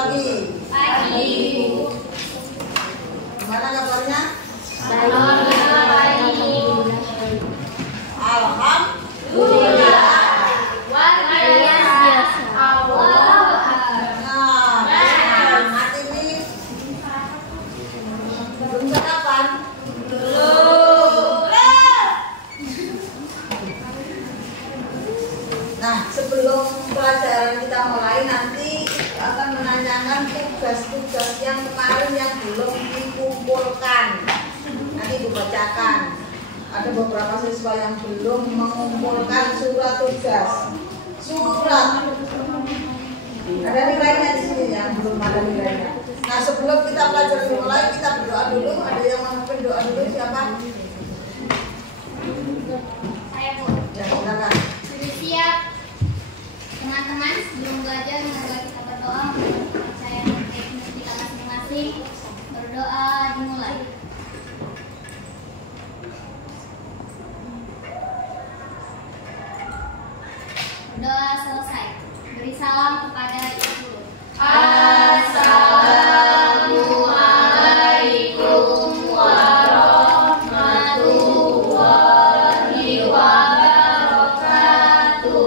pagi. Pagi. Gimana kabarnya? Baik. Alhamdulillah. Luar biasa. Nah, Mat ini belum sarapan? Nah, sebelum pelajaran kita mulai nanti akan menanyakan tugas-tugas yang kemarin yang belum dikumpulkan. Nanti dibacakan. Ada beberapa siswa yang belum mengumpulkan surat tugas. Surat. Ada nilainya di sini ya, belum ada nilainya. Nah, sebelum kita belajar dimulai, kita berdoa dulu. Ada yang mau berdoa dulu siapa? Saya Bu. Ya, silakan. Sudah siap. Teman-teman, sebelum belajar mari kita berdoa. Saya teknis kita masing-masing. Berdoa dimulai. Doa selesai. Beri salam kepada Ibu. Assalamualaikum warahmatullahi wabarakatuh.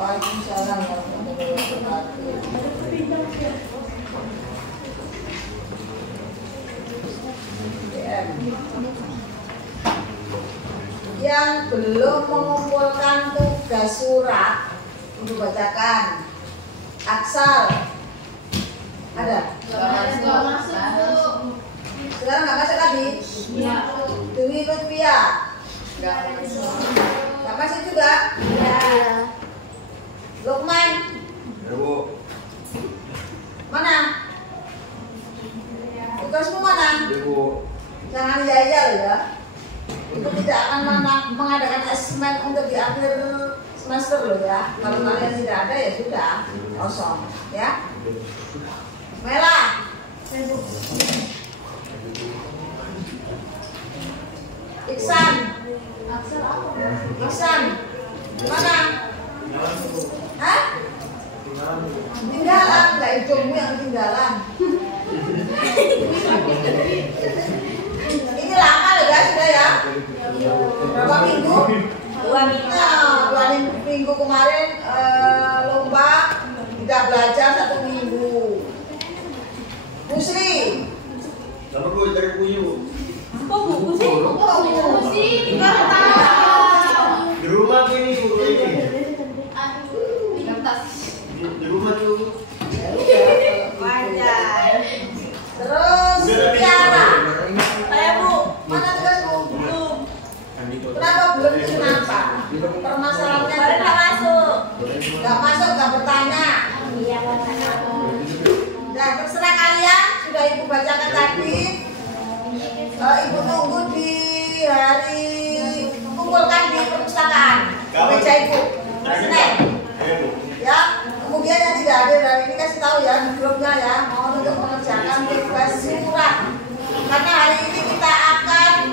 Waalaikumsalam warahmatullahi wabarakatuh. Yang belum mengumpulkan tugas surat, Ibu bacakan. Aksal ada? Nggak masuk, Bu. Sekarang nggak masuk lagi? Iya. Dewi Lutfia nggak masuk juga? Iya. Lukman Ya, Bu. mana? Tugasmu mana? Ya, Bu. Jangan jajal ya. Itu tidak akan mengadakan asesmen untuk di akhir semester loh ya. Kalau kalian tidak ada ya sudah kosong ya. Mela, Iksan, Iksan, mana? Hah? Ketinggalan, nggak hidungmu yang ketinggalan. Ini lama loh guys, sudah ya? Berapa minggu? 2 minggu. Nah, 2 minggu kemarin lomba tidak belajar 1 minggu. Musri, Sama gue cari puyu. oh, Musik. Di rumah gue ini, Bu, ini. Di rumah tuh. terus Tiara, Saya, Bu, mana tugasmu? Belum. Kenapa belum? Kenapa? Permasalahannya nggak masuk. Nggak masuk, nggak bertanya. Nah, terserah kalian. Sudah Ibu bacakan tadi. Ibu tunggu di hari kumpulkan di perpustakaan. Meja Ibu. Senin. Ya, kemudian yang tidak hadir hari ini kasih tahu ya di grupnya ya, mohon untuk mengerjakan tugas surat. Karena hari ini kita akan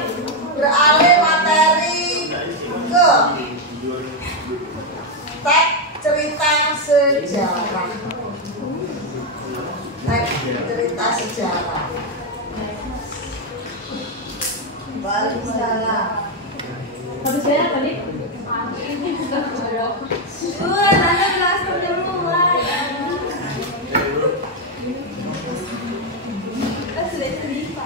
beralih materi ke teks cerita sejarah. Teks cerita sejarah. Waalaikumsalam. Habis saya apa nih? Tanda kelas udah mulai. Sudah cerita.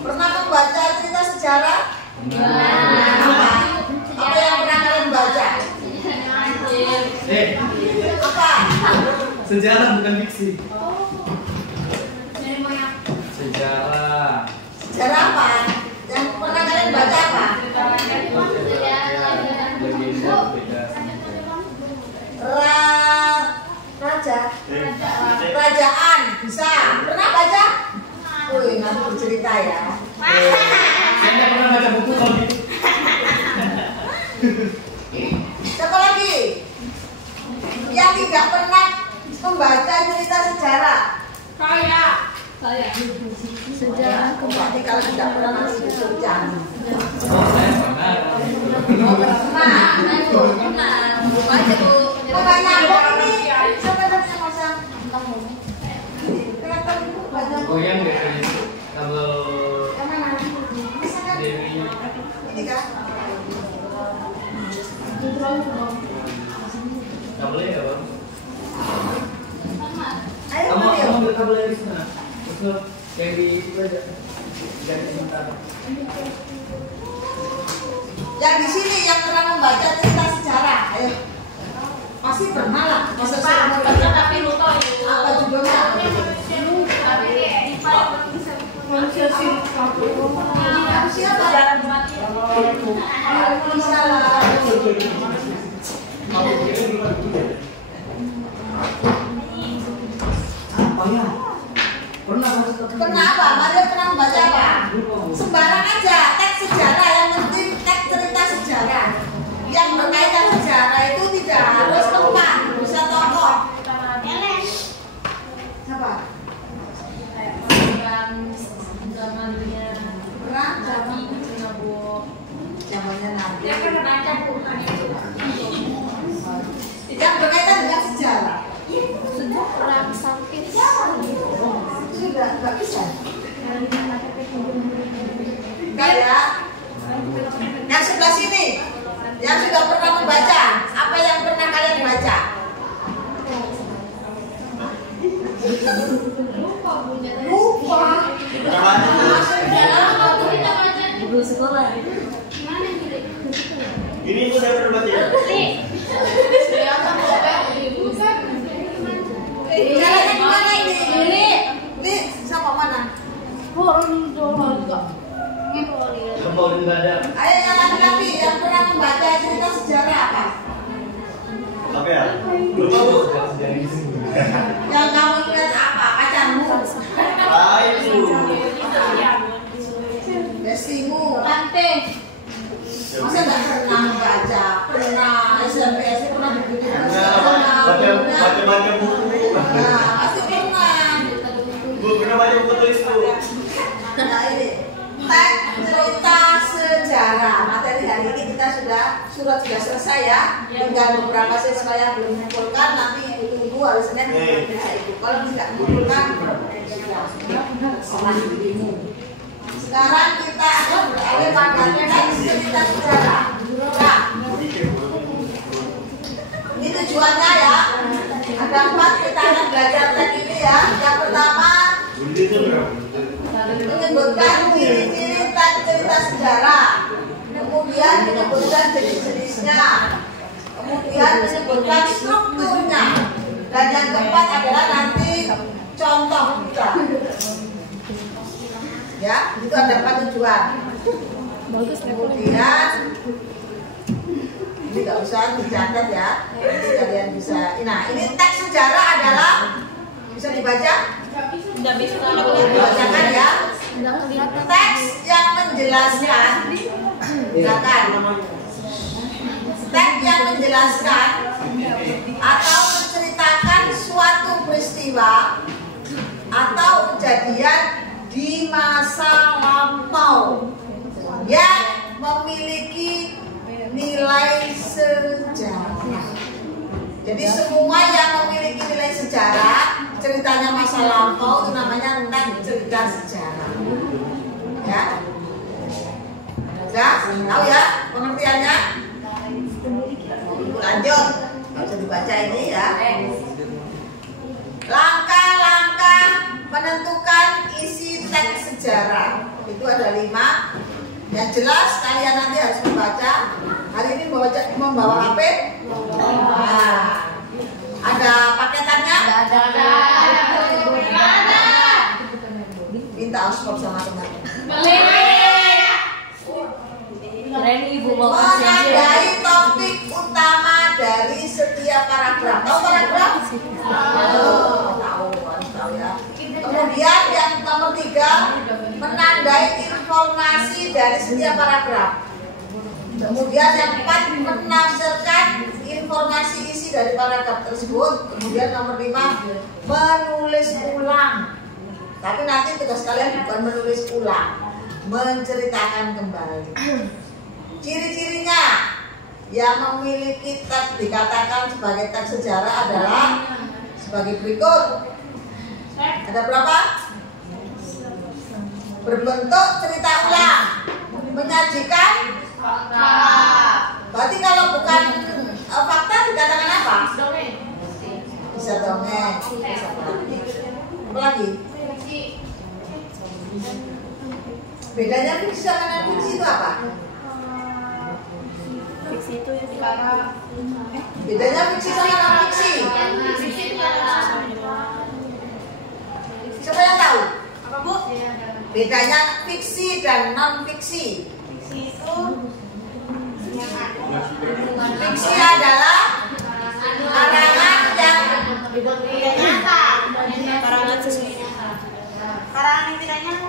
Pernah membaca cerita sejarah? Apa yang pernah kalian baca? Apa? Sejarah bukan fiksi. Dari mana? Sejarah. Sejarah apa? Yang pernah kalian baca apa? Legenda beda. Raja. Kerajaan bisa. Pernah baca? Wih, nanti bercerita ya. Saya nggak pernah baca buku kalau gitu. Siapa lagi? Yang tidak pernah membaca cerita sejarah? Saya. Sejarah Berarti kalau tidak pernah masuk surga. Oh, saya pernah. Oh, pernah. Bu aja Bu. Kok nggak nyambung ini? Coba lihat sama-sama. Kelihatan Bu banyak. Goyang deh kayaknya. Kalau Yang mana? Misalkan Dewi ini kan? kabelnya nggak bang? Ayo Kamu ambil. ambil kabelnya di sana. Terus kayak di itu aja. Ganti sebentar. Yang di sini yang pernah membaca cerita sejarah, ayo. Pasti pernah lah. Masa saya Tapi lupa itu. apa judulnya? Manusia sih. Siapa? Waalaikumsalam. Apa ya? Pernah Kenapa? Mario pernah membaca apa? Sembarang aja, teks sejarah, yang penting teks cerita sejarah. Yang berkaitan sejarah itu tidak harus tempat, bisa tokoh. Siapa? Zamannya Pernah? Bu. Zamannya Nabi. Dia kan baca bukan itu. Yang berkaitan dengan sejarah. perang sampit. Sudah, nggak bisa. Enggak ya. Yang sebelah sini, yang sudah pernah membaca, apa yang pernah kalian baca? Lupa. Ibu sekolah. Ini itu saya pernah baca ya? Jalannya kemana ini? Ini sama mana? Mau nggak ada. Ayo yang laki-laki yang pernah membaca cerita sejarah apa? Apa ya? Lupa Bu. Yang kamu ingat apa? Pacarmu? Ah itu. Bestimu? Masa nggak pernah membaca? Pernah SMP pernah dibikin Baca buku. Nah, pasti pernah. Bu pernah baca buku tulis Bu. Nah ini teks cerita sejarah. Materi hari ini kita surat sudah selesai ya. Tinggal beberapa siswa yang belum mengumpulkan, nanti tunggu hari Senin bisa ikut. Kalau tidak mengumpulkan, sama dirimu. Sekarang kita akan beralih pada teks cerita sejarah. Nah, ini tujuannya ya. Ada 4 kita akan belajar teks ini ya. Yang pertama menyebutkan ciri-ciri teks cerita sejarah, kemudian menyebutkan jenis-jenisnya, kemudian menyebutkan strukturnya, dan yang keempat adalah nanti contoh kita. Ya, itu ada 4 tujuan. Kemudian ini nggak usah dicatat ya, nanti kalian bisa. Nah, ini teks sejarah adalah bisa dibaca. Udah bisa Dibacakan ya. Teks yang menjelaskan, silakan. Teks yang menjelaskan atau menceritakan suatu peristiwa atau kejadian di masa lampau yang memiliki nilai sejarah. Jadi semua yang memiliki nilai sejarah, ceritanya masa lampau itu namanya teks cerita sejarah. Ya, sudah tahu ya pengertiannya? Lanjut, nggak usah dibaca ini ya. Langkah-langkah menentukan isi teks sejarah itu ada 5. Yang jelas kalian nanti harus membaca. Hari ini membawa HP? Nah, ada paketannya? Ada. Minta hotspot sama teman. Keren Ibu mau Menandai topik utama dari setiap paragraf. Tahu paragraf? Tahu ya. Kemudian yang nomor 3, menandai informasi dari setiap paragraf. Kemudian yang 4, menafsirkan informasi isi dari paragraf tersebut. Kemudian nomor 5, menulis ulang Tapi nanti tugas kalian bukan menulis ulang, menceritakan kembali. Ciri-cirinya yang memiliki teks dikatakan sebagai teks sejarah adalah sebagai berikut. Ada berapa? Berbentuk cerita ulang, menyajikan Fakta. Berarti kalau bukan fakta dikatakan apa? Dongeng. Bisa dongeng. Bisa apa lagi? Bedanya fiksi sama non fiksi itu apa? Fiksi itu karena Bedanya fiksi sama non fiksi. fiksi itu adalah Siapa yang tahu? apa Bu? Bedanya fiksi dan non fiksi. Fiksi itu Fiksi adalah karangan yang tidak nyata. Karangan sesuai nyata. Karangan yang tidak nyata.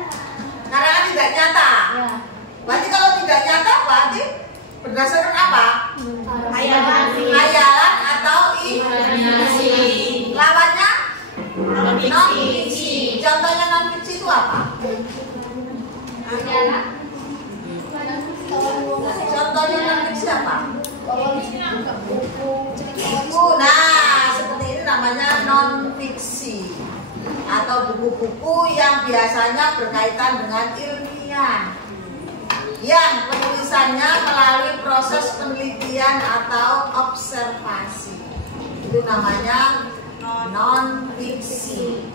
karangan tidak nyata. Berarti kalau tidak nyata berarti berdasarkan apa? Hayalan atau imajinasi. Lawannya non fiksi. Contohnya non fiksi itu apa? Contohnya non fiksi apa? Buku. Nah, seperti ini namanya non fiksi atau buku-buku yang biasanya berkaitan dengan ilmiah, yang penulisannya melalui proses penelitian atau observasi. Itu namanya non fiksi.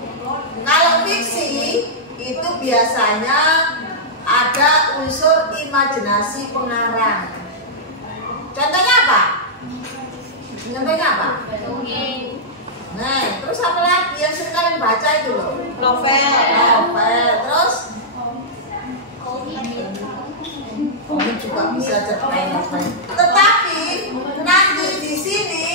Kalau fiksi itu biasanya ada unsur imajinasi pengarang. Contohnya apa? Contohnya apa? Nah, terus apa lagi yang sering kalian baca itu loh? Novel. Terus komik juga bisa cerpen. Tetapi nanti di sini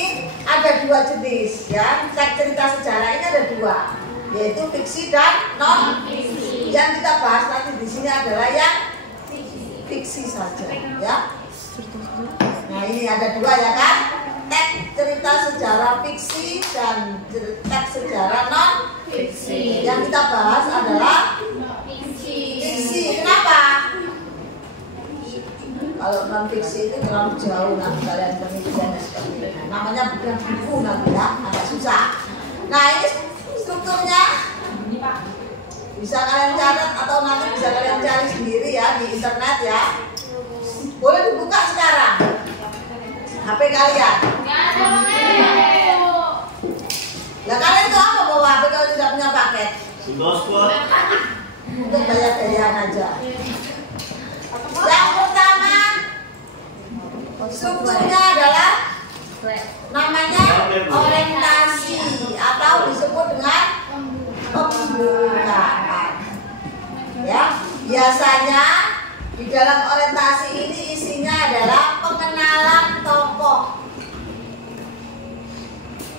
ada dua jenis ya. Teks cerita sejarah ini ada dua, yaitu fiksi dan non fiksi. Yang kita bahas nanti di sini adalah yang fiksi saja ya. Nah, ini ada dua ya kan? Teks cerita sejarah fiksi dan teks sejarah non fiksi. Yang kita bahas adalah fiksi. Kenapa? Kalau non fiksi itu terlalu jauh nanti kalian penelitiannya seperti ini. Namanya bukan buku nanti ya, agak susah. Nah, ini strukturnya bisa kalian catat atau nanti bisa kalian cari sendiri ya di internet ya. Boleh dibuka sekarang HP kalian. Lah kalian tuh apa bawa HP kalau tidak punya paket? Untuk gaya-gayaan aja. Yang pertama, strukturnya adalah namanya orientasi atau disebut dengan pembukaan. Ya, biasanya di dalam orientasi ini isinya adalah pengenalan tokoh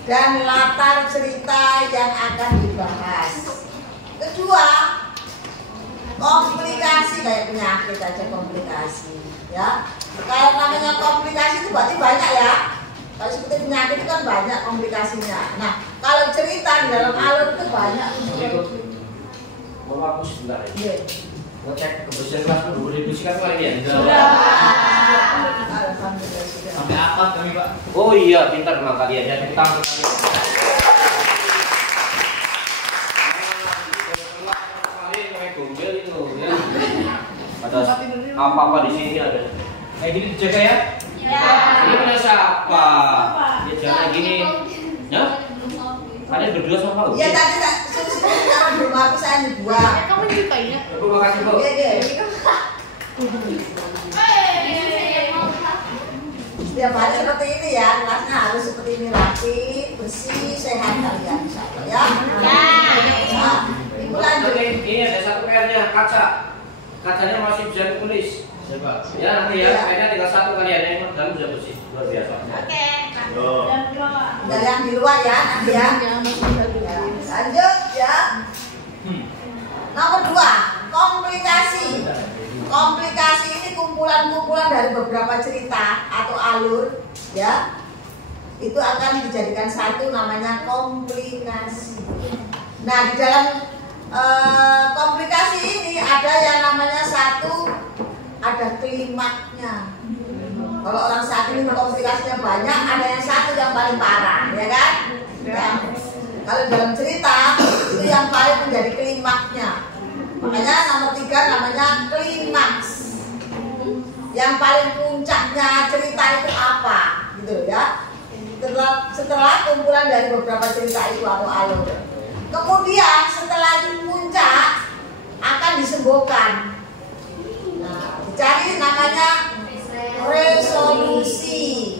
dan latar cerita yang akan dibahas. Kedua, komplikasi, kayak penyakit aja komplikasi ya. Kalau namanya komplikasi itu berarti banyak ya. Kalau seperti penyakit itu kan banyak komplikasinya. Nah, kalau cerita di dalam alur itu banyak. Mau aku sebentar ya. Iya. Ngecek kebersihan kelas dulu dibersihkan lagi ya? Sudah. Alhamdulillah sudah. Sampai apa kami Pak? Oh iya, pintar memang kalian ya. Kita kalian. Ada apa-apa di sini ada. Kayak gini dijaga ya? Ya. Ini punya siapa? Ya jangan gini. Ya? Kalian berdua sama Pak? Iya tadi tak susun kalau belum habis saya dibuang. Kamu juga ya? Bu, makasih Bu. Iya iya. Setiap hari seperti ini ya, kelasnya harus seperti ini rapi, bersih, sehat kalian insyaallah ya. Nah, ibu lanjut. Ini ada satu PR-nya, kaca. Kacanya masih bisa tulis. Siapa? Ya nanti ya, kayaknya tinggal satu kalian yang dalam bisa bersih. Luar biasa. Oke. Dari yang di luar ya, nanti ya. Lanjut ya. Nomor 2, komplikasi. Komplikasi ini kumpulan-kumpulan dari beberapa cerita atau alur ya. Itu akan dijadikan satu namanya komplikasi. Nah, di dalam komplikasi ini ada yang namanya satu, ada klimaknya. Kalau orang sakit ini komplikasinya banyak, ada yang satu yang paling parah, ya kan? Ya. Kalau dalam cerita itu yang paling menjadi klimaknya. Makanya nomor 3 namanya klimaks. Yang paling puncaknya cerita itu apa, gitu ya? Setelah kumpulan dari beberapa cerita itu atau alur. Kemudian setelah itu puncak akan disembuhkan. Nah, dicari namanya resolusi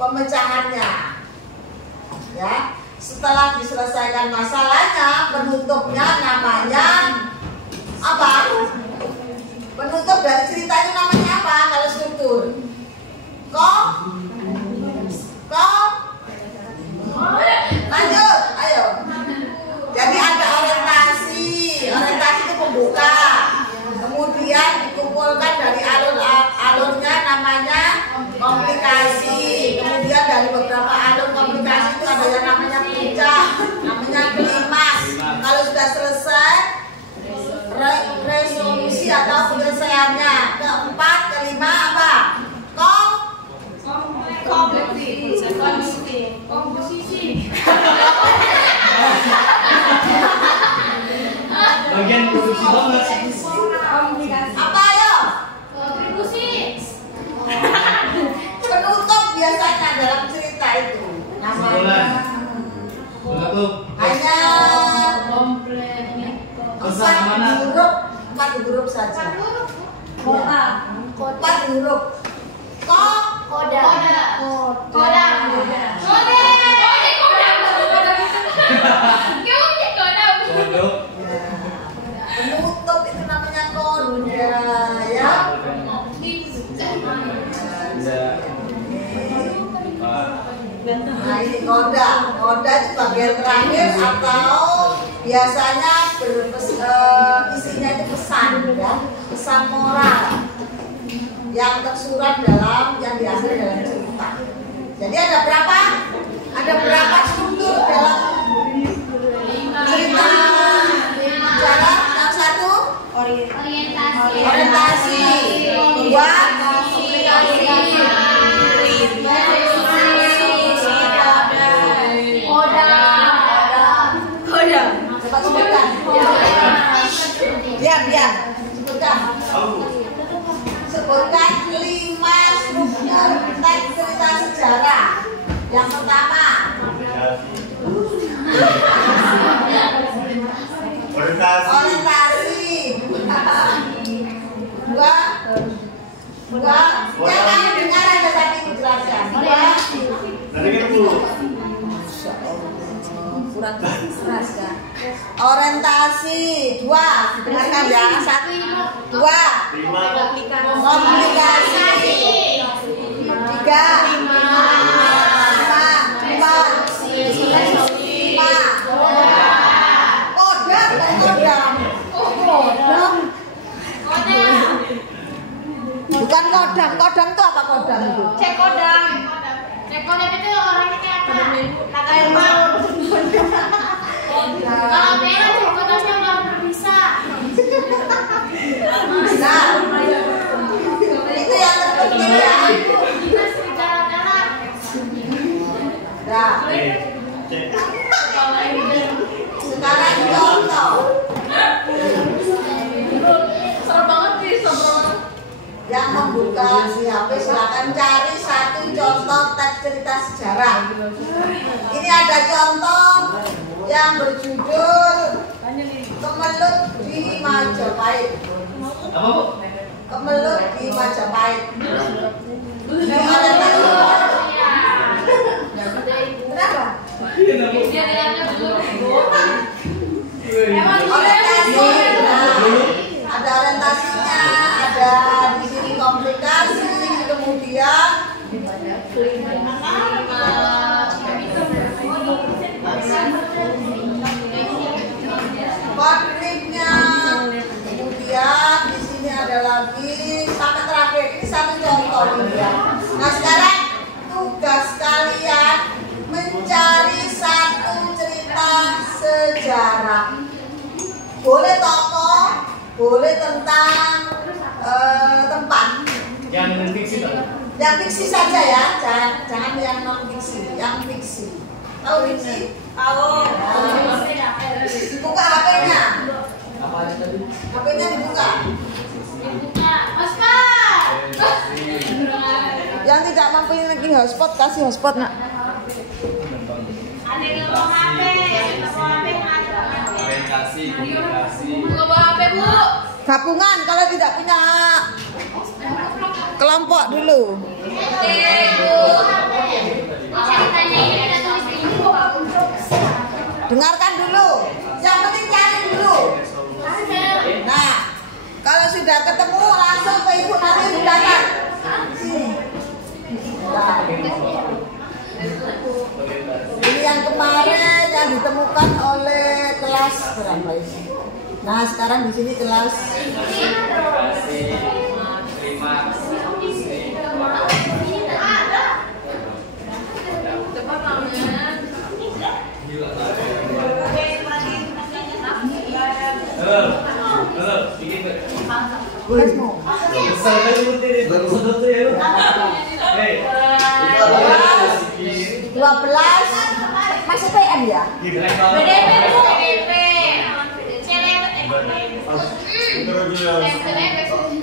pemecahannya. Ya, setelah diselesaikan masalahnya, penutupnya namanya apa? Penutup dari cerita itu namanya apa? Kalau struktur, lanjut, ayo. Jadi ada orientasi itu pembuka. Kemudian dikumpulkan dari alurnya namanya komplikasi. Kemudian dari beberapa alur komplikasi itu ada yang namanya puncak, namanya klimaks. Kalau sudah selesai resolusi atau penyelesaiannya. Keempat, kelima apa? Komposisi. Bagian produksi banget. Apa ya? Kontribusi. Penutup biasanya dalam cerita itu namanya hanya empat huruf saja. Empat huruf. Koda. Penutup itu namanya koda, ya. Nah, ini koda. Koda itu bagian terakhir atau biasanya isinya itu pesan, ya, pesan moral yang tersurat dalam yang diambil dalam cerita. Jadi ada berapa? Ada berapa struktur dalam cerita? Cara yang satu orientasi, dua koda. Coba sebutkan. Diam. Sebutkan 5 struktur teks cerita sejarah. Yang pertama, orientasi. Dua. Jangan dengar aja tadi menjelaskan. Orientasi. 2. Dengarkan ya. 1, 2. Komunikasi. 3. 5. Bukan kodam. Kodam itu apa kodam itu? Cek kodam. Cek kodam itu orangnya kayak apa? Kayak mau. Kalau merah cek kodamnya orang berbisa. Nah, itu yang terpenting ya. Kita serigala darat. Nah, sekarang contoh. Seru banget sih, Yang membuka si HP silakan cari satu contoh teks cerita sejarah. Ini ada contoh yang berjudul Kemelut di Majapahit. Apa, Bu? Kemelut di Majapahit. Kenapa? Orientasi. Nah, ada orientasinya, ada di sini komplikasi, kemudian konfliknya, kemudian di sini ada lagi sampai terakhir. Ini satu contoh ya. Nah sekarang tugas kalian mencari satu cerita boleh tentang tempat. Yang fiksi dong. Yang fiksi saja ya, jangan yang non fiksi, yang fiksi. Tahu fiksi? Tahu. Buka HP-nya. Apa aja tadi? HP-nya dibuka. Yang tidak mampu lagi hotspot, kasih hotspot nak. Ada yang bawa HP, Orientasi, komunikasi. Gabungan kalau tidak punya kelompok dulu. Dengarkan dulu. Yang penting cari dulu. Nah, kalau sudah ketemu langsung ke ibu nanti ibu datang. Sini. Nah. Ini yang kemarin yang ditemukan oleh kelas berapa ini? Nah, sekarang di sini kelas kelasmu. 12 masih PM ya? BDP Bu.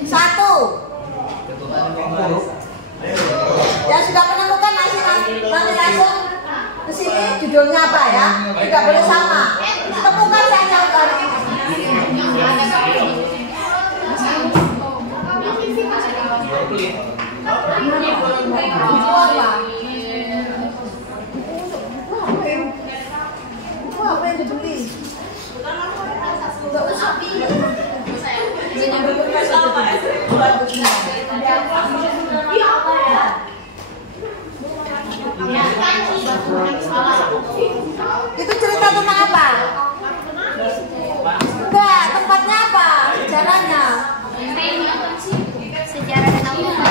Satu. Yang sudah menemukan nanti langsung ke sini judulnya apa ya? Tidak boleh sama. Temukan saja kan. Apa yang dibeli? Enggak usah pilih. Itu cerita tentang apa? Enggak, tempatnya apa? Sejarahnya. Sejarah dan Oktober.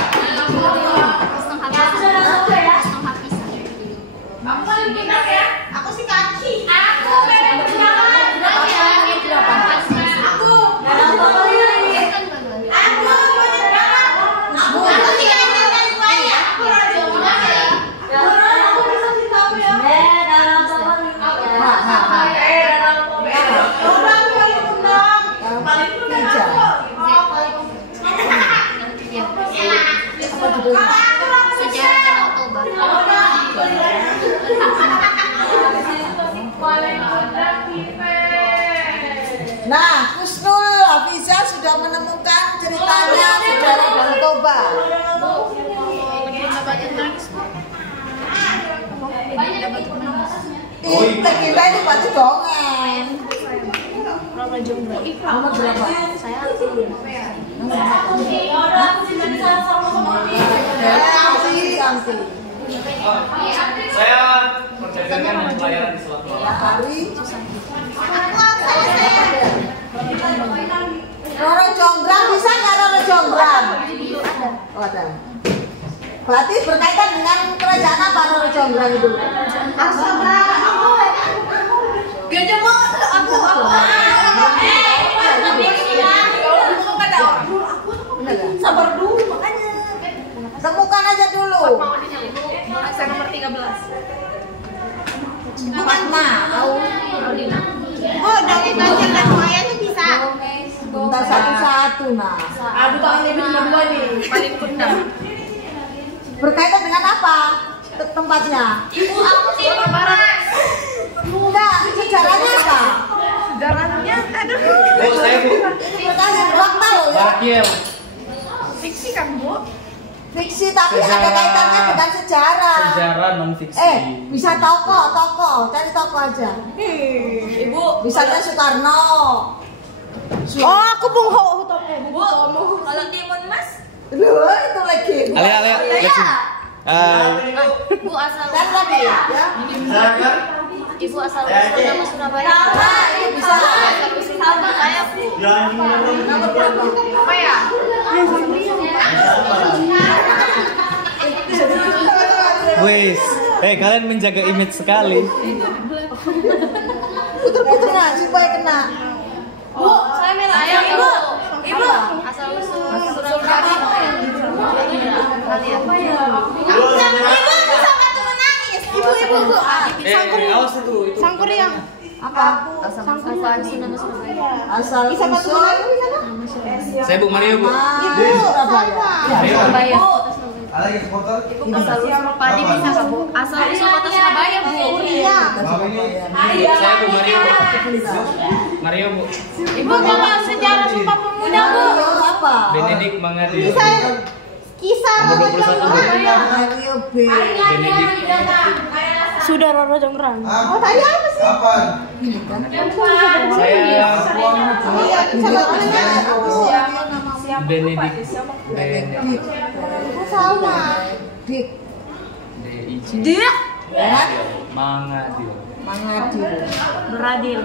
Aku sih kaki. Aku pengen berkenalan. Aku tinggal jalan semuanya. Sejarah dan Oktober. Nah, Kusnul Hafiza sudah menemukan ceritanya Sejarah dan Toba. Kita itu pasti dongeng. Nomor berapa? Saya perdagangan dan pelayanan di Selat Malaka. Hari Roro Jonggrang bisa nggak Roro Jonggrang? Oh, ada. Berarti berkaitan dengan kerajaan apa Roro Jonggrang itu? Gajah mau aku. Sabar dulu makanya. Temukan aja dulu. Saya nomor 13. Fatma, tahu? Oh, dari tanya dan semuanya bisa. Bentar satu-satu nah. Aduh, tangan ibu cuma 2 nih. Paling kundang. Berkaitan dengan apa tempatnya? Ibu aku sih berbarat. Enggak, sejarahnya apa? Sejarahnya aduh. Bu, saya Bu. Ini berkaitan fakta loh ya. Barakiel. Fiksi kan, Bu? Fiksi tapi ada Sejarah. kaitannya dengan sejarah. Sejarah non fiksi. Bisa tokoh, cari tokoh aja. Ibu, Misalnya Soekarno. oh, aku mau Bu, kalau Timun Mas. Loh, itu lagi. Iya. Bu asal Dan lagi ya. Ibu asal nama Surabaya. Nah, ini bisa. Sama saya Bu. Nomor berapa? Apa ya? Wes, kalian menjaga image sekali. Puter-puter nah supaya kena. Bu, saya merah. Ibu. Ibu. Asal usul Sulkadi. Ibu bisa kartu menangis. Ibu. Awas itu. Sangkuri yang Apa? Asal usul. Saya Bu Mario, Bu. Ibu Surabaya. Ada yang foto? asal usul padi bisa nggak Bu? Asal usul kota Surabaya Bu. Iya. Saya Bu Mario, Bu. Mario, Bu. Ibu kalau sejarah Sumpah Pemuda Bu. Apa? Benedik Mangadil. Kisah Nomor 21, Bu. Mario B. Benedik. Sudah Roro Jonggrang. Oh, tadi apa sih? Apaan? Saya Siapa Benedik. Benedik. sama? Dik. DIC. Dia Mangadil. Mangadil. beradil.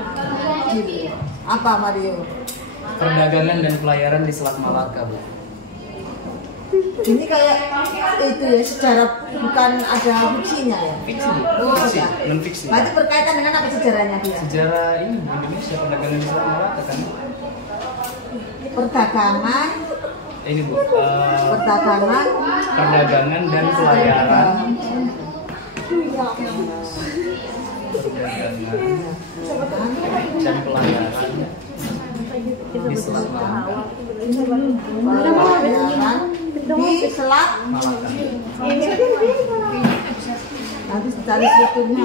Apa Mario? Perdagangan dan pelayaran di Selat Malaka, Bu. Ini kayak itu ya sejarah, bukan ada fiksinya ya? Fiksi, Bu. Oh, Fiksi, ya. non fiksi. Berarti berkaitan dengan apa sejarahnya dia? Sejarah ini Indonesia, perdagangan di Selat Malaka kan. Perdagangan, Ini Bu, perdagangan, perdagangan dan pelayaran. Perdagangan dan pelayaran di Selat Malaka. pelayaran di Selat. Malaka. Nanti cari strukturnya.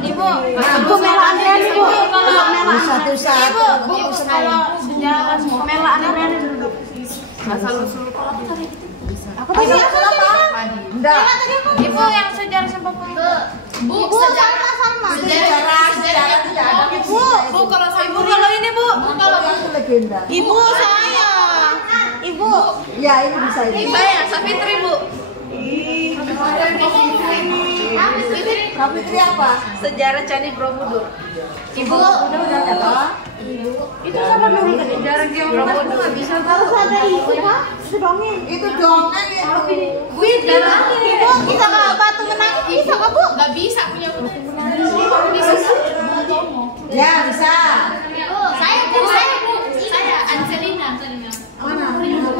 Ibu, Ibu Mela Andriani Bu. Kalau Mela Satu-satu. Bu, kalau sejarah Mela Andriani dulu. Asal usul Aku tadi apa? Enggak. Ibu yang sejarah Sumpah Pemuda. Bu, sejarah Sejarah tidak ada. Bu kalau Ibu kalau ini Bu. Kalau itu legenda. Ibu saya. Ibu. Ya ini bisa ini. Saya Safitri Bu. Kamu itu apa? Sejarah Candi Borobudur. Ibu. Apa? Itu sama dong sejarah Borobudur nggak bisa tahu. Ada itu Pak. Itu dongeng itu. Bu, sejarah Ibu bisa nggak batu menang? Bisa nggak Bu? Nggak bisa punya batu menang. Bisa. Ya bisa. Saya saya Angelina. Mana? Angelina.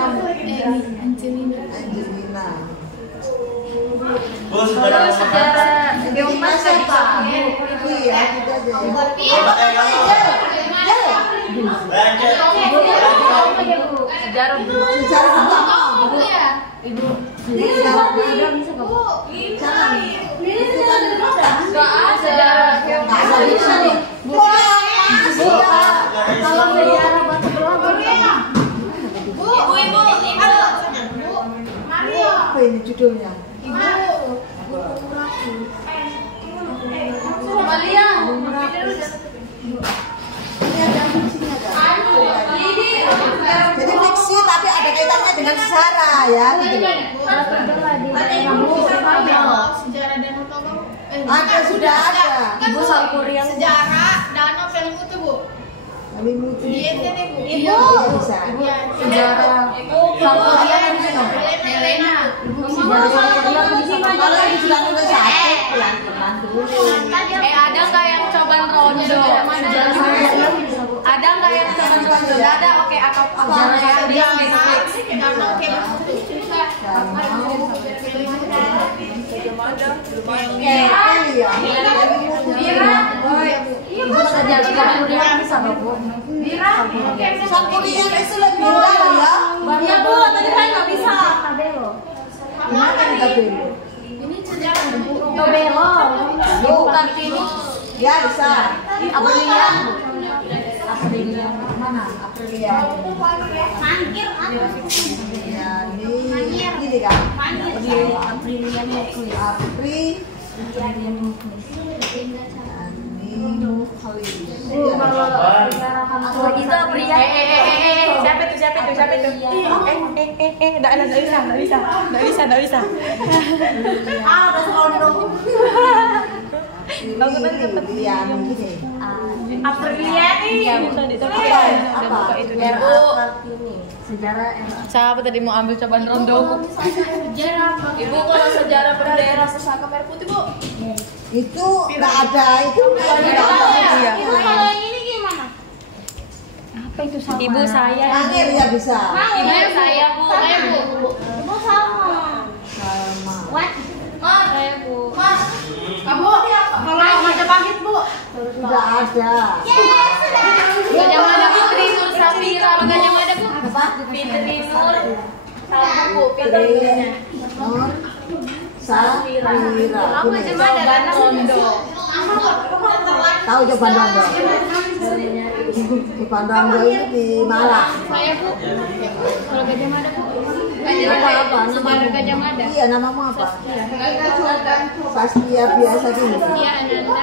Angelina. Bu, sejarah Kita siapa? Iya, kita aja. Sejarah Sejarah apa? Iya. Sejarah ada bisa nggak Bu? Jangan. Itu kan nggak ada sejarah. nggak ada bisa nih. Kalau sejarah batu belah Ibu. Apa ini judulnya? Malia. Ini ada fiksinya kan? Jadi fiksi tapi ada kaitannya dengan sejarah ya gitu loh. sejarah Danau Toba. Ada sudah ada. Ibu Sangkuriang. Sejarah Danau Pelmutu Bu. Kami mutu. Iya kan Ibu. Ibu bisa. Sejarah Sangkuriang Helena. Sejarah Sangkuriang kalau ini sudah nulis satu pelan-pelan dulu. Ada nggak yang cobaan rondo? Ada nggak yang cobaan rondo? Nggak ada. Oke, atau sejarah Sangkuriang di Netflix. Danau Pelmutu. Iya. Sejarah Sangkuriang bisa nggak Bu? Sangkuriang itu lebih dalam ya. Iya Bu, tadi saya nggak bisa. Gimana kita beli? Ini sejarah Bu. Tobelo. Ibu Kartini. Ya bisa. Aprilia. Aprilia. Mana? Aprilia. Mangkir. Ya ini kan. Aprilia Nuklis. Kalau itu Aprilia. Siapa itu? Nggak bisa. Ada serondo. Iya ini. Aprilia nih. Apa? Sejarah siapa tadi mau ambil cobaan rondo? Sejarah. Ibu kalau sejarah bendera pusaka merah putih Bu. Itu nggak ada itu. Iya. Ibu kalau yang ini gimana? Ibu saya. Mangir ya bisa. Ibu saya, Bu. Saya, Bu. Ibu sama. Sama. What? Saya, Bu. Kamu kalau Majapahit, Bu. Sudah ada. Gajah Mada Putri Nur Safira. Gajah Mada, Bu. Fitri Nur. Sama, Bu. Fitri Nur Safira. Aku Gajah Mada kan Rondo. Tahu Jepan Rondo? Jepan Rondo itu di Malang. Saya, Bu. Kalau Gajah Mada, Bu. Apa namamu? Gajah Mada. Iya, namamu apa? Saskia biasa gini. Iya, Ananda. Iya, Bu.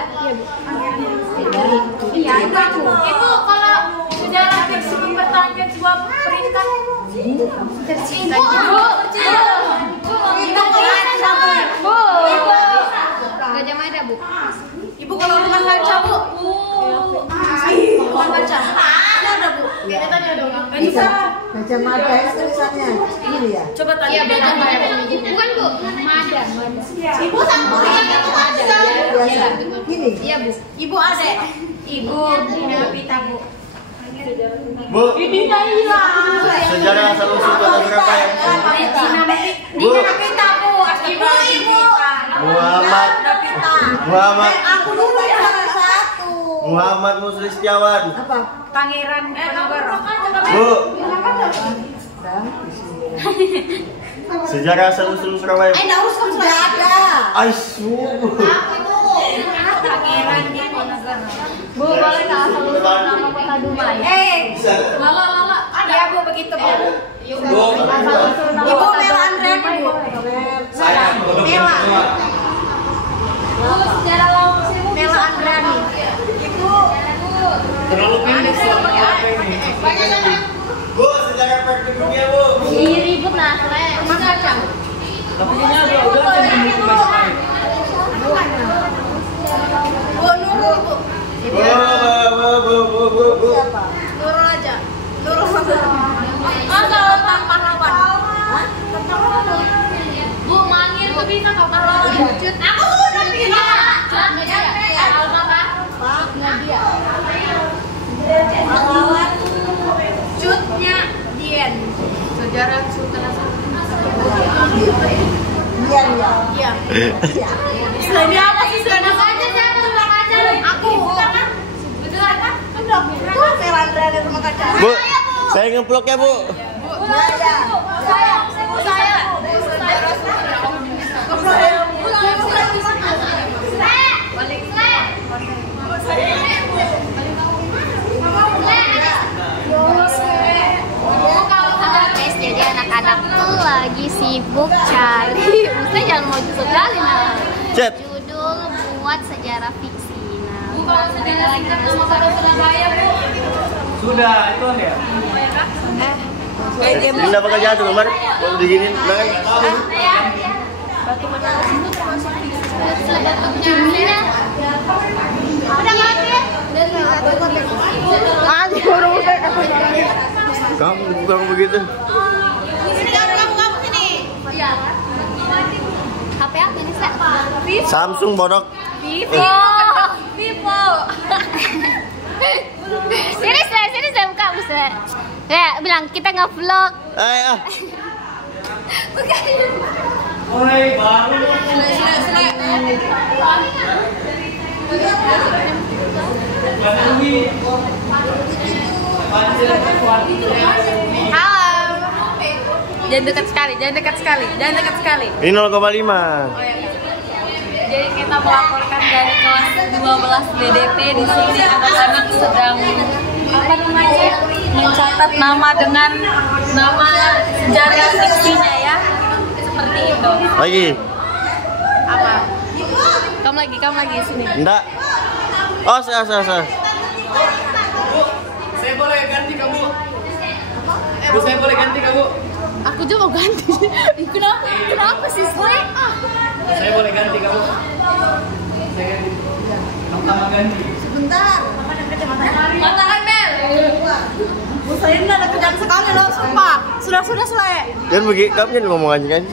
Iya. Iya, Bu. Ibu, kalau sejarah fiksi mempertahankan sebuah perintah. Ibu. Ibu. Gajah Mada, Bu. Ibu kalau rumah kaca, Bu. Rumah kaca. Ada, Bu. Ini tadi ada orang. Gajah Mada itu tulisannya ini ya. Coba tanya. Iya, Gajah Mada. Bukan, Bu. Mada. Ibu sama Biasa. Gini. Iya, Bu. Ibu adek. Ibu Pita, Bu. Bu, sejarah asal usul kota Surabaya. Bu, Pita, Bu. Ibu. Muhammad Aku dulu yang salah satu. Muhammad Musli Setiawan. Apa? Pangeran Diponegoro. Bu, Dah, di sini. sejarah asal usul Surabaya. Enggak urus kamu Sudah ada. Aisu. Pangeran Diponegoro. Bu, boleh tak asal usul nama kota Dumai? Lala. Ada, Bu, begitu, Bu. Bu, Ibu Mela Andreani, Bu. saya Mela. Bu, sejarah laut sih, Bu. Mela Andreani. terlalu pendek ini. Bu, sejarah pergi dunia, Bu. Ini ribut nah, soalnya. Rumah kaca. Tapi ini udah jadi buku Majapahit. Bu, Nurul, Bu. Bu. Siapa? Nurul aja. Nurul. Kalau tanpa lawan. Bu, manggil tuh bisa kok kalau lanjut. Aku udah pindah. Pak. Nadia. Pahlawan. Cutnya Dien. Sejarah Sultan Dian ya. Iya. Iya. Istilahnya apa sih? Istilahnya Aja saya rumah kaca. aku. Beneran kan? Udah. Tuh Mela Andreani rumah kaca. Bu, saya ngeplok ya, Bu. Ya ya. Saya. Guys, jadi anak-anak tuh lagi sibuk cari. Ustaz jangan mau sekali nah. Chat. Judul buat sejarah fiksi. Nah, kalau sejarah lagi sama kota Surabaya, Bu. Sudah, itu ya. Ini dapat kerja tuh, kemarin. Mau diginin, makan. Udah mati ya? Kamu bukan begitu. Kamu sini. Iya. HP apa ini, Sa? Samsung bodok. Vivo. Sini saya buka, Ustaz. Ya, bilang kita nge-vlog. Bukan. Oi, baru. Halo. Jangan dekat sekali. Ini 0,5. Jadi kita melaporkan dari kelas 12 BDP. Di sini anak-anak sedang mencatat nama dengan nama sejarah fiksinya ya. Seperti itu. Lagi. Apa? Kamu lagi sini. Enggak. Oh, saya. Saya boleh ganti kamu. Bu, saya boleh ganti kamu. Aku juga mau ganti. Kenapa sih, Sle? Saya boleh ganti kamu. Saya ganti. Kamu ganti. Sebentar. Matakan Mel. Bu saya ini ada kerjaan sekali loh, sumpah. Sudah Sule. Dan begitu kamu jangan ngomong aja kan.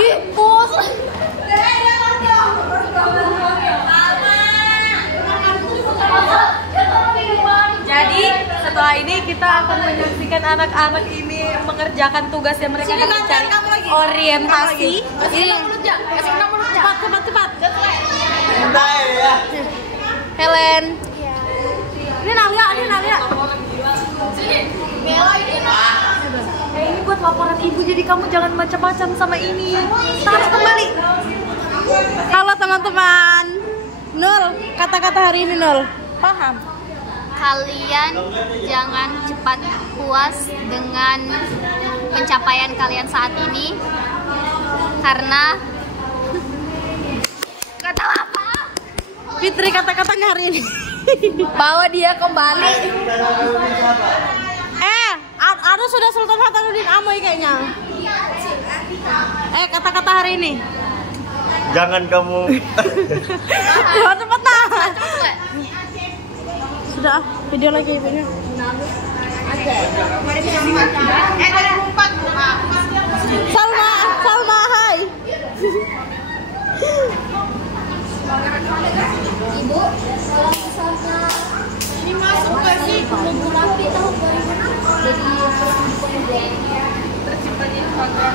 Ih, bos. Setelah ini kita akan menyaksikan anak-anak ini mengerjakan tugasnya mereka akan mencari orientasi. Ini cepat. Helen. Ini Nalia. Ini buat laporan ibu, jadi kamu jangan macam-macam sama ini. Taruh kembali. Halo teman-teman. Nul, kata-kata hari ini Nul. Paham? Kalian jangan cepat puas dengan pencapaian kalian saat ini, karena nggak tahu apa. Fitri, kata-katanya hari ini. Bawa dia kembali. Ada sudah Sultan Hasanuddin Amoy kayaknya. Kata-kata hari ini. Jangan kamu. Cepat nah. Sudah, video lagi ibunya. Salma, hai. Ibu, kalau misalnya ini masuk ke sih Minggu Rapi tahun 2006 jadi terciptanya program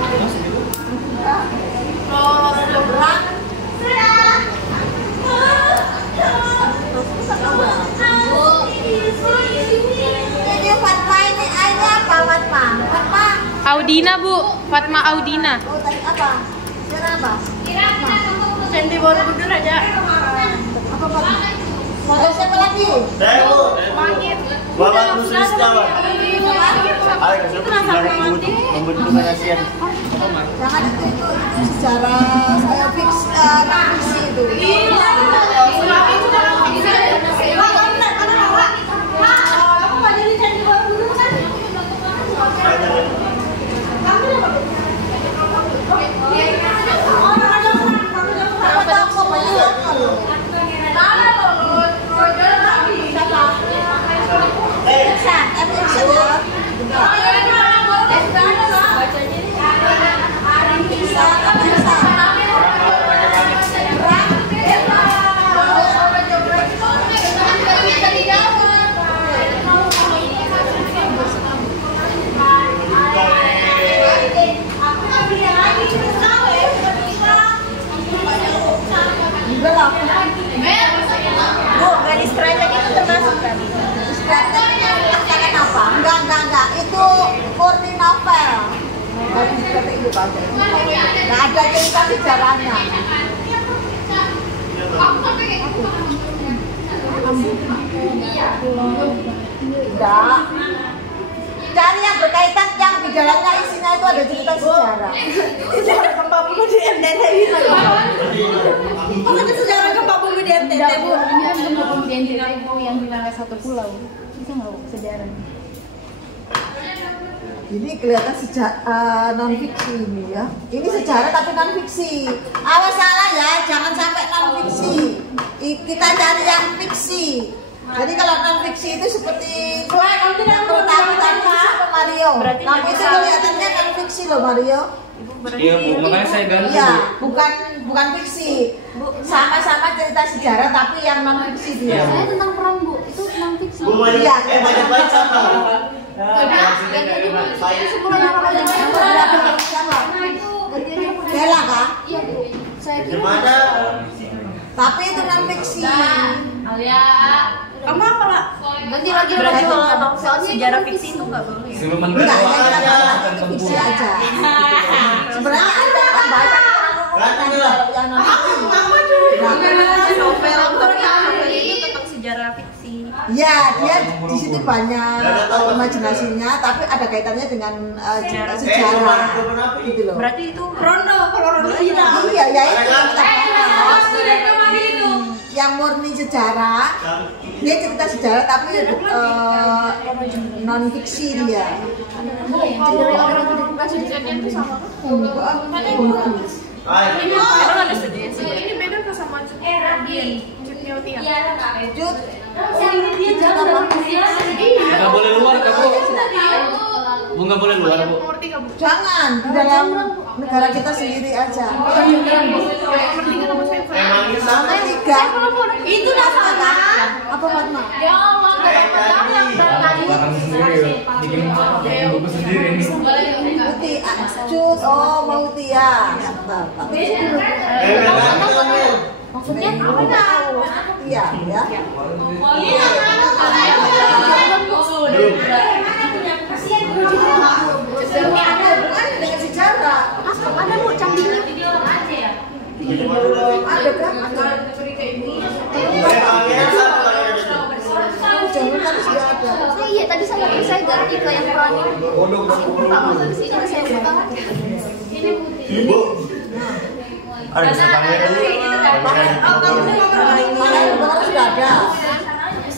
Ini Fatma ini ayah apa Fatma? Audina, Bu. Fatma Audina. Oh, tadi apa? Kenapa? Sandy Borobudur aja. Apa Fatma? Mau siapa lagi? Saya Bu. Bapak Muslim Setiawan. Ayo kita membentuk ASEAN. Jangan itu sejarah saya fix fiksi itu. Bu, garis kerajaan itu termasuk kan? Katakan apa? Enggak. Itu murni novel. Garis kerajaan itu baca. Nggak ada cerita sejarahnya. Enggak. Cari yang berkaitan yang di dalamnya isinya itu ada cerita sejarah. Sejarah gempa bumi di NTT bisa. Ada sejarah gempa bumi di NTT, Bu. Ini kan gempa bumi di NTT, Bu, yang wilayah satu pulau. Bisa nggak, Bu, sejarah? Ini kelihatan non fiksi ini ya. Ini sejarah tapi non fiksi. Awas salah ya, jangan sampai non fiksi. Kita cari yang fiksi. Jadi kalau non fiksi itu seperti terutama Mario. Tapi itu kelihatannya non fiksi loh Mario. Iya Bu, makanya saya ganti. Iya, bukan fiksi. Sama-sama cerita sejarah tapi yang non fiksi dia. saya tentang perang, Bu. Itu non fiksi. Bu banyak banyak baca Pak. Bella kah? Iya, Bu. Saya kira Gimana? Tapi itu non fiksi. Kamu apa lah? ganti lagi Berarti lagi. kalau nggak tahu Soalnya sejarah itu fiksi itu nggak boleh. Suruh Enggak, mendengar ya kita itu fiksi aja. Sebenarnya ada yang baca yang non fiksi. Novel itu tentang sejarah fiksi. Ya, dia di situ banyak imajinasinya, tapi ada kaitannya dengan sejarah gitu loh. Berarti itu Rondo, kalau Rondo hilang. Iya, ya itu yang kita bahas. Yang murni sejarah, dia cerita sejarah tapi non fiksi dia. emang ada sedih sih. Ini beda nggak sama Cutnya Jut, dia cerita non fiksi. Nggak boleh luar kamu. Bu nggak boleh luar, Bu. Jangan di dalam negara kita sendiri aja. Emangnya sama? Tiga. Itu nama apa Fatma? Ya Allah, Belakang sendiri ya. Bikin buku sendiri nih. Uti, Cut, oh mau Uti ya. maksudnya apa tahu? Iya, ya. Bukan dengan sejarah. Ada Bu canggihnya. Ada kan? Jangan kan sudah ada. Iya, tadi saya ganti ke yang peran ini. Ini saya buka lagi. Ini putih. Ibu. Ada bisa kamera dulu. Oh, kamu ini sudah ada.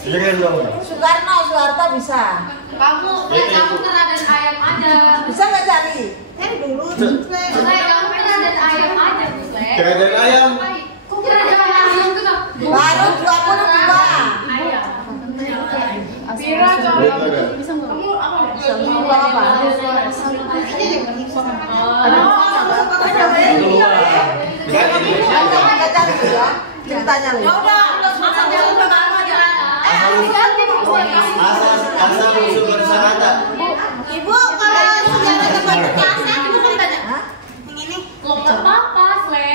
Jangan dong. Soeharto bisa. Kamu teladan ayam aja. Bisa nggak cari? Dulu. Kamu teladan ayam aja, Bu. Teladan ayam. Kok teladan ayam tuh? Baru 22. Pira Kamu apa? Nggak cari ya? Ceritanya lu. Asal usul bersangata. Ibu kalau sejarah tempat kekerasan itu kan tanya. Ini. Lompat papas, Le.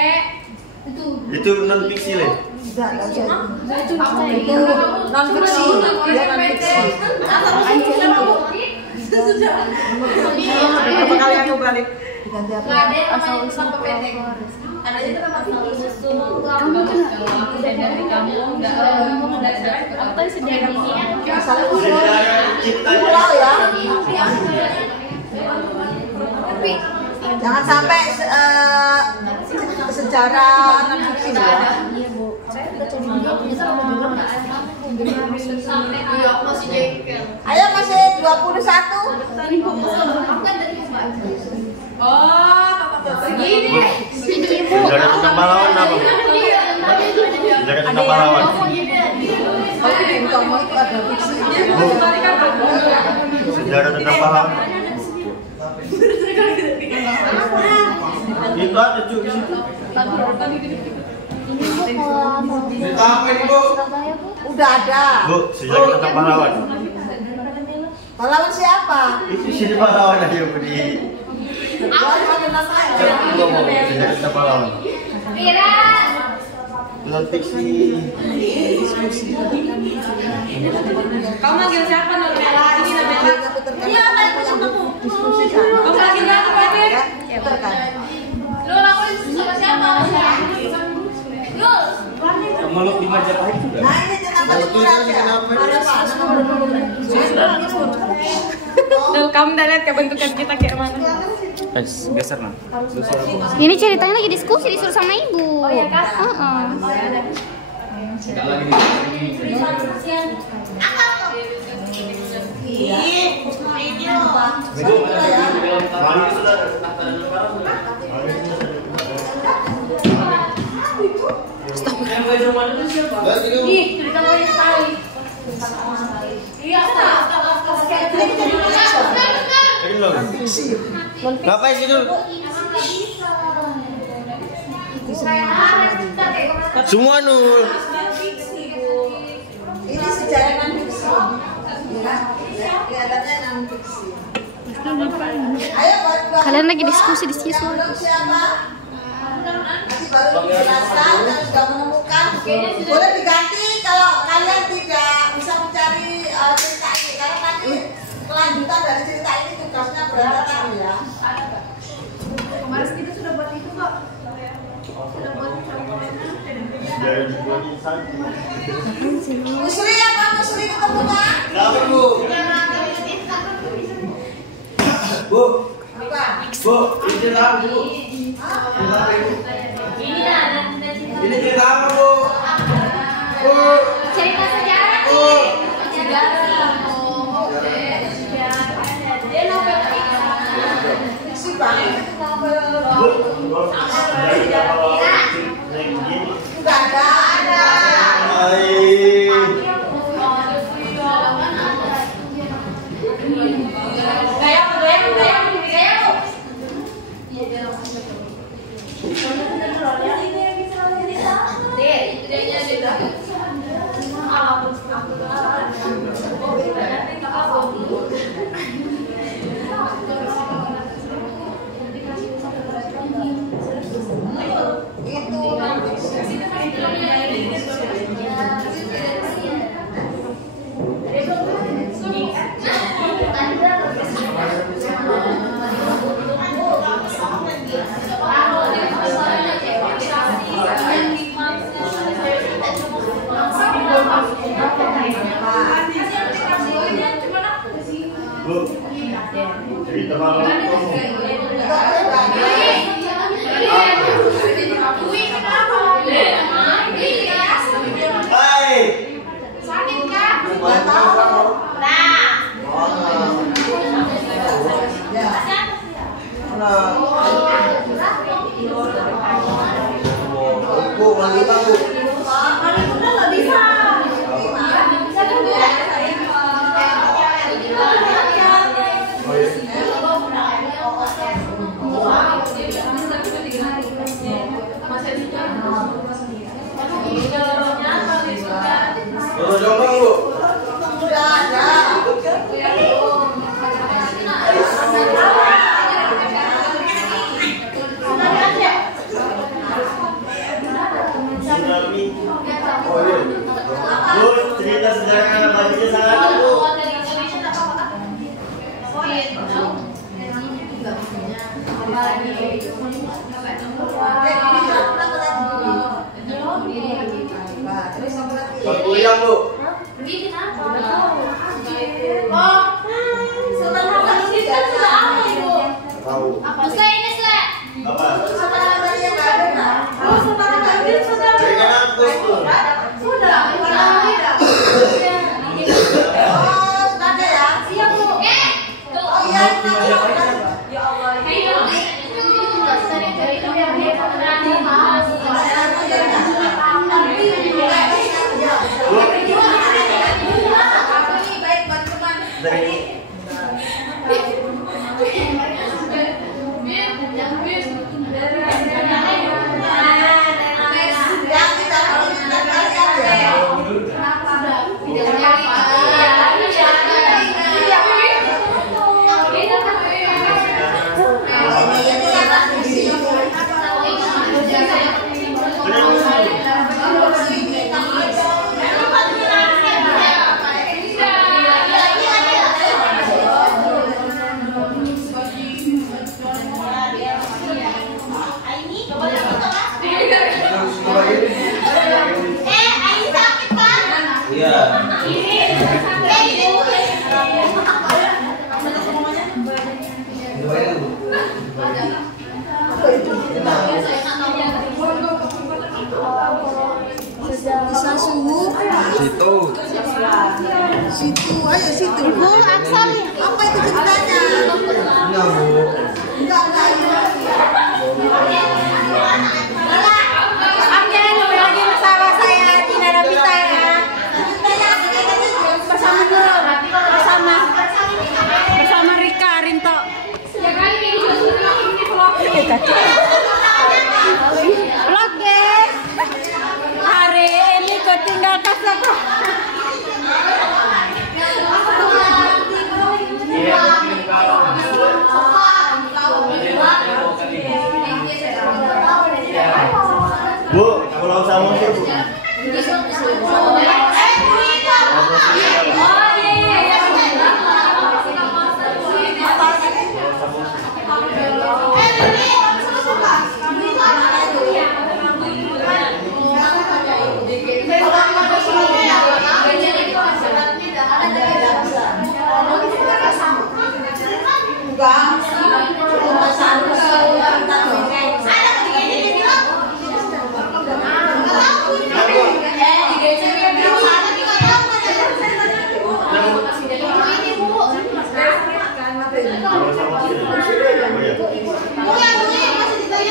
Itu non fiksi le. Tidak jadi. Itu non fiksi. Ya non fiksi. Berapa kali aku balik? Diganti apa? Asal usul pendek. Adanya itu kan kamu dari kamu enggak apa sejarahnya. Asal usul. Pulau ya. Jangan sampai sejarah non fiksi ya. Iya, Bu. Saya udah cari juga bisa juga enggak ada. Iya, masih jengkel. Ayo masih 21. Gini. Negara tentang pahlawan apa? Negara tentang pahlawan. Kamu itu ada fiksi. Bu. Sejarah tentang pahlawan. Itu ada cuy di situ. Cerita apa ini, Bu? Surabaya, Bu. Udah ada. Bu, sejarah tentang pahlawan. Pahlawan siapa? Itu sini pahlawan aja Bu di. Gua mau sejarah tentang pahlawan. Pira. Non fiksi. Kamu manggil siapa Nabella? Ini Nabella. Iya, tadi aku diskusi sama. Kamu manggil siapa, Bebe? Terkan. Lu aku diskusi sama siapa? Yul. Meluk di Majapahit juga. Nah, ini kenapa Tuh, kamu udah lihat kebentukan kita kayak mana? Geser nah. Ini ceritanya lagi diskusi disuruh sama ibu. Oh iya kak? Enggak lagi di sini. ini loh. Mari sudah. Ih, cerita banyak sekali. Iya, Ngapain gitu? Semua nul. Ini sejarah non fiksi. Ya, kelihatannya non fiksi. Ayo buat Kalian lagi diskusi di sini. siapa? Nanti baru dijelaskan dan sudah menemukan. Boleh diganti kalau kalian tidak bisa mencari cerita ini karena nanti kelanjutan dari cerita ini tugasnya berantakan ya. kemarin kita sudah buat itu kok. Musri apa Musri ketemu kan? Kenapa Bu? Bu, Apa? Bu, ini cerita apa Bu? Ini cerita apa Bu? Bu, Cerita sejarah. Bu. Fiksi banget itu novel. Udah ada. Kayak Bu, lagi tahu. Nggak bisa. Jombang Bu. Udah ada. Oh iya. Bu, cerita sejarah anak bajunya sangat Bu. Goyang Bu. Tahu. Apa? Berikan aku Bu. Situ, ayo situ. Bu, Aksan, apa itu ceritanya? Enggak Bu. Enggak. Oke, kembali lagi bersama saya Dina Nabita ya. Bersama Rika Rinto. Vlog guys. Hari ini ketinggal kasar. Bu, pulau Samosir Bu.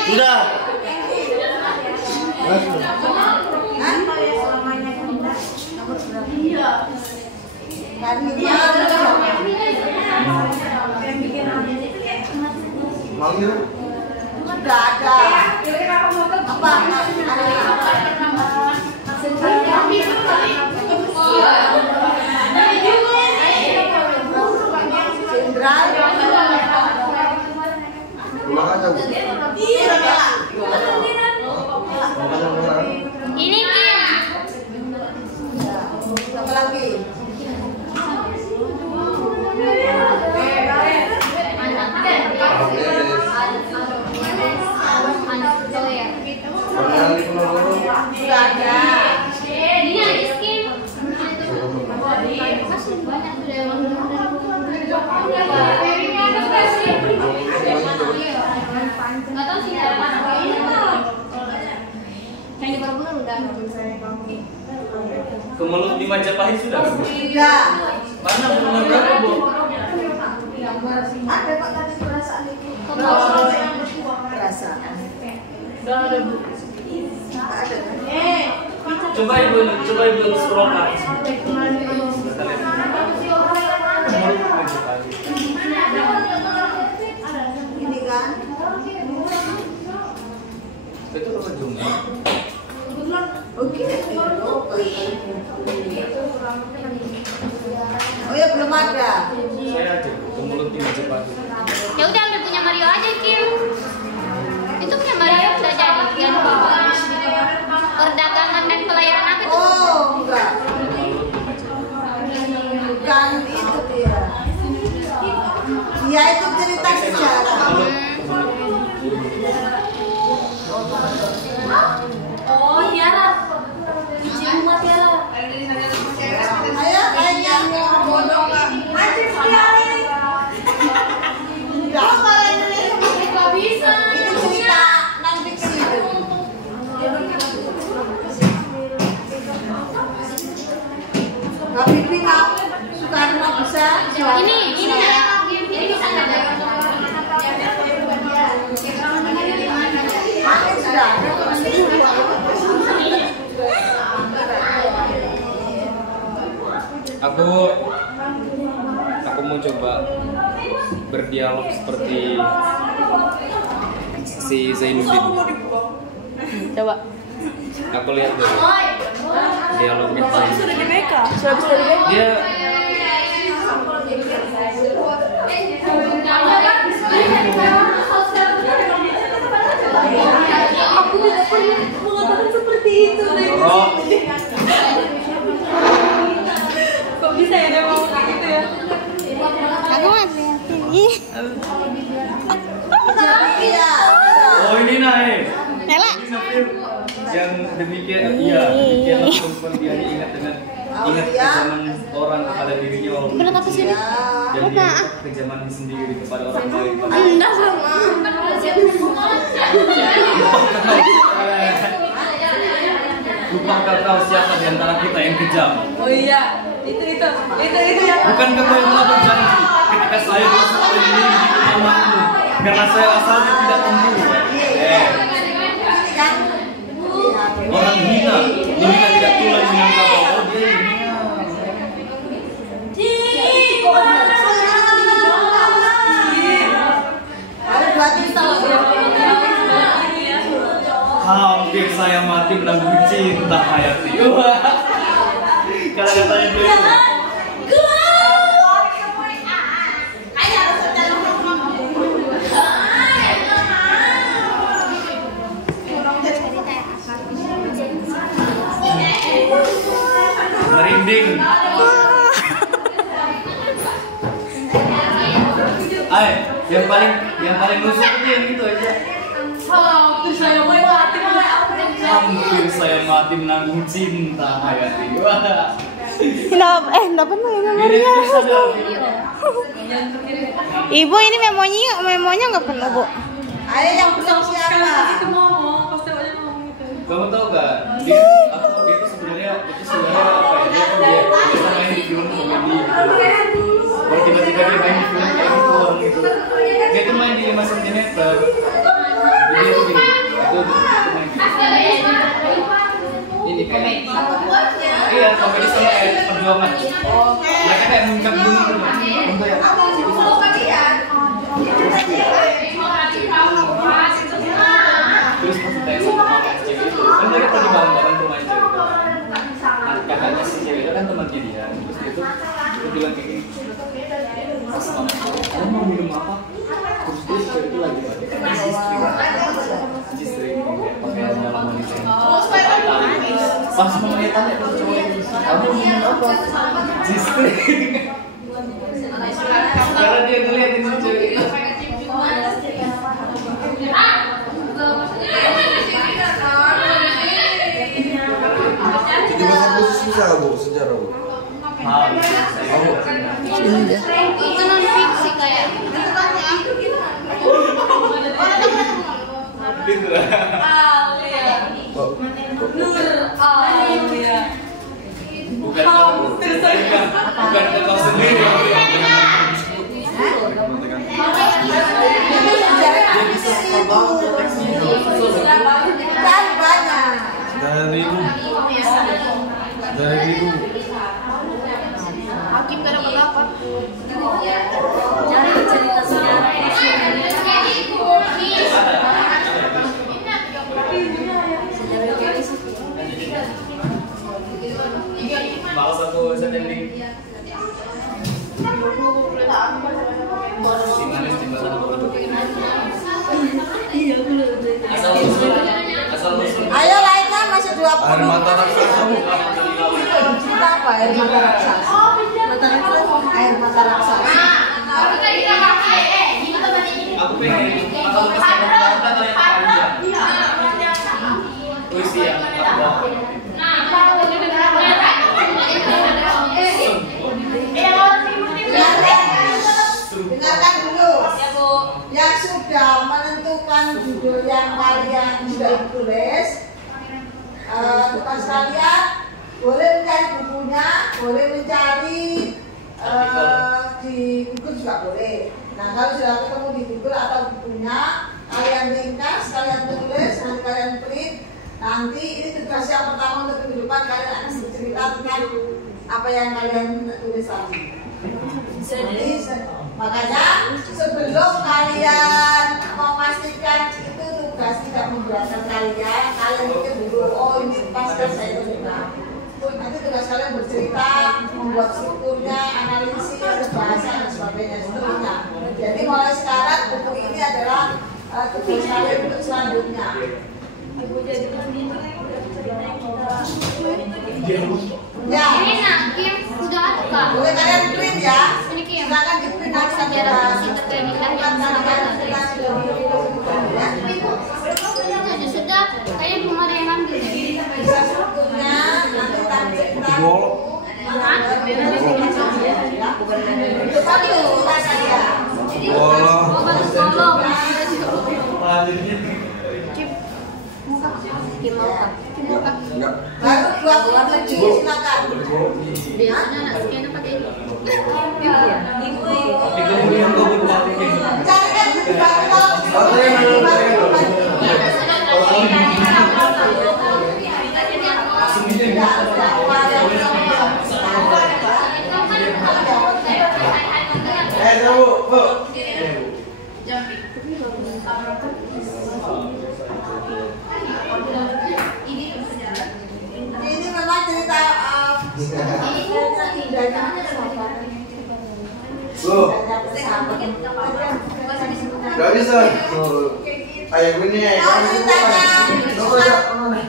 Sudah. Manggil. Sudah ada. Apa? Ini Apa lagi? Sudah ada. Ini Rizky. Banyak nggak tahu sih yang di Perbulan udah Kemelut di Majapahit sudah? Sudah. Mana nomor berapa Bu? Ada Pak tadi perasaan itu. Perasaan. Coba ibu scroll ke atas. Ini kan. Itu apa jumlah? Oke. Oh ya belum ada. Saya aja ke mulut ini cepat. Ya udah ambil punya Mario aja, Kim. Itu punya Mario udah jadi yang perdagangan dan pelayanan apa itu? Oh enggak. Bukan itu dia. Dia itu cerita sejarah. Oh, Tiara. Biji bunga Tiara. Ayo bodoh kan. Asyik sekali. Gak bisa. Itu cerita non fiksi. Gak pipi nggak Soekarno bisa. Ini bisa nggak? Sudah. Aku mau coba berdialog seperti si Zainuddin. Coba. Aku lihat dulu dialognya Sudah di BK. Sudah bisa di BK. dia Aku tidak pernah mengatakan seperti itu. oh Kok bisa ya dia ngomong kayak gitu ya? Aku nggak liatin. Ih, Iya. oh ini naik Nela. yang demikian langsung dia ingat kejaman orang kepada dirinya walaupun Bener apa sih? yang dia kejaman sendiri kepada orang lain. Enggak sama. Lupakah kau siapa di antara kita yang kejam? Oh iya, itu yang. Bukankah kau yang telah berjanji ketika saya berusaha ini namamu karena saya asalnya tidak tumbuh. Orang hina tidak tulen menyangka bahwa dia hina. Hampir saya mati menanggung cinta Hayati. Kata-katanya dia. Merinding. Yang paling nusuk itu yang gitu aja. Hampir saya mati menanggung cinta Hayati. Wah. Enggak pernah ya memorinya. Ibu ini memonya nggak pernah, Bu. Ayo yang pesan siapa? Kamu tahu gak? Dia tuh sebenarnya apa ya? Dia biasa main di film komedi. Kalau tiba-tiba dia main di film kayak gitu. Dia tuh main di 5 cm. Dia tuh gini. Ini kayak iya, komedi sama kayak perjuangan. Mereka kayak muncak gunung gitu. Contoh ya. Terus pas ditanya sama mama cewek itu, kan mereka pergi bareng-bareng ke rumah cewek itu. Kakaknya si cewek itu kan temannya dia. Terus dia bilang kayak gini, pas mama, kamu mau minum apa? Terus dia si cewek itu lagi pakai G-string, pakaian dalam wanita. Pas mamanya tanya ke cowok itu, kamu mau minum apa? G-string. Karena dia ngeliatin si cewek itu. Jadi bahasa khusus bisa Bu, sejarah Bu. Itu non fiksi kayak. Gitu lah. Bukan kau sendiri. Dari dulu. Hakim gak dapat apa? Cari cerita sejarah Mau satu setending. Ayo lainnya masih 20. Air mata raksasa. Kita apa air mata raksasa? Air mata raksasa. Aku pengen atau pas kita tanya puisi ya. Dengarkan dulu. Yang sudah menentukan judul yang kalian sudah tulis, tugas kalian boleh mencari bukunya, boleh mencari di Google juga boleh. Nah, kalau sudah ketemu di Google atau bukunya, kalian ringkas, kalian tulis, nanti kalian print. Nanti ini tugas yang pertama untuk kehidupan, kalian akan bercerita tentang apa yang kalian tulis tadi. Jadi, makanya sebelum kalian memastikan itu tugas tidak memberatkan kalian, kalian pikir dulu, oh ini pas kan saya benar. Nanti tugas kalian bercerita, membuat strukturnya, analisis, bahasa dan sebagainya, seterusnya. Jadi mulai sekarang buku ini adalah tugas kalian untuk selanjutnya. Ya. Ini nak, Kim sudah ada kak? Boleh kalian print ya. Ini Kim. Silakan di print nanti sampai sudah, kayaknya belum ada yang ambil deh. bisa strukturnya nanti kita Oh, bagus tolong. baru 27 silakan. Biasanya anak sekian pakai ini. Carikan di ini memang cerita Gak bisa. Ayam ini mau ceritanya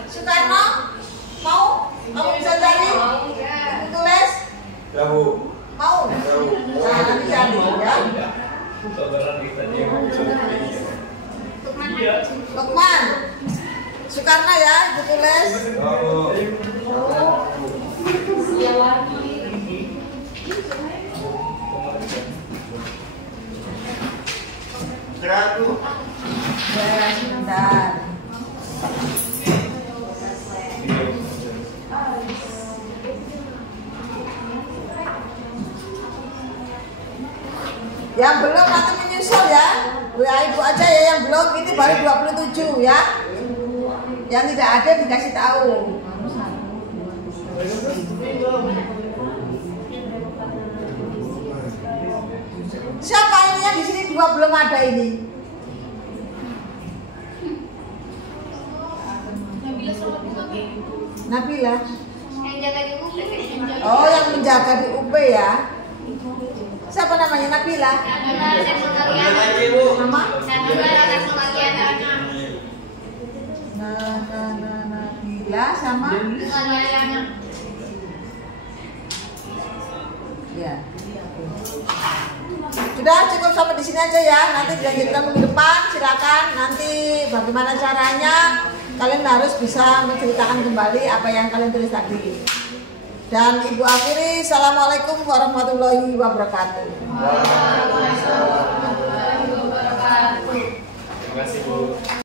Soekarno, mau kamu bisa cari tulis Ya Bu. mau nah nanti cari ya. Lukman Soekarno ya ditulis. Keratu. Ya sebentar. Yang belum nanti menyusul ya. WA ibu aja ya yang belum, ini baru 27 ya. Yang tidak ada dikasih tahu. Siapa ini yang di sini dua belum ada ini? Nabila. Yang jaga di UP. Oh, yang menjaga di UP ya. Siapa namanya Nabila? Nama? Nabila sama? Ya. Sudah cukup sampai di sini aja ya. Nanti dilanjutkan minggu depan. Silakan. Nanti bagaimana caranya? Kalian harus bisa menceritakan kembali apa yang kalian tulis tadi. Dan Ibu akhiri, assalamualaikum warahmatullahi wabarakatuh.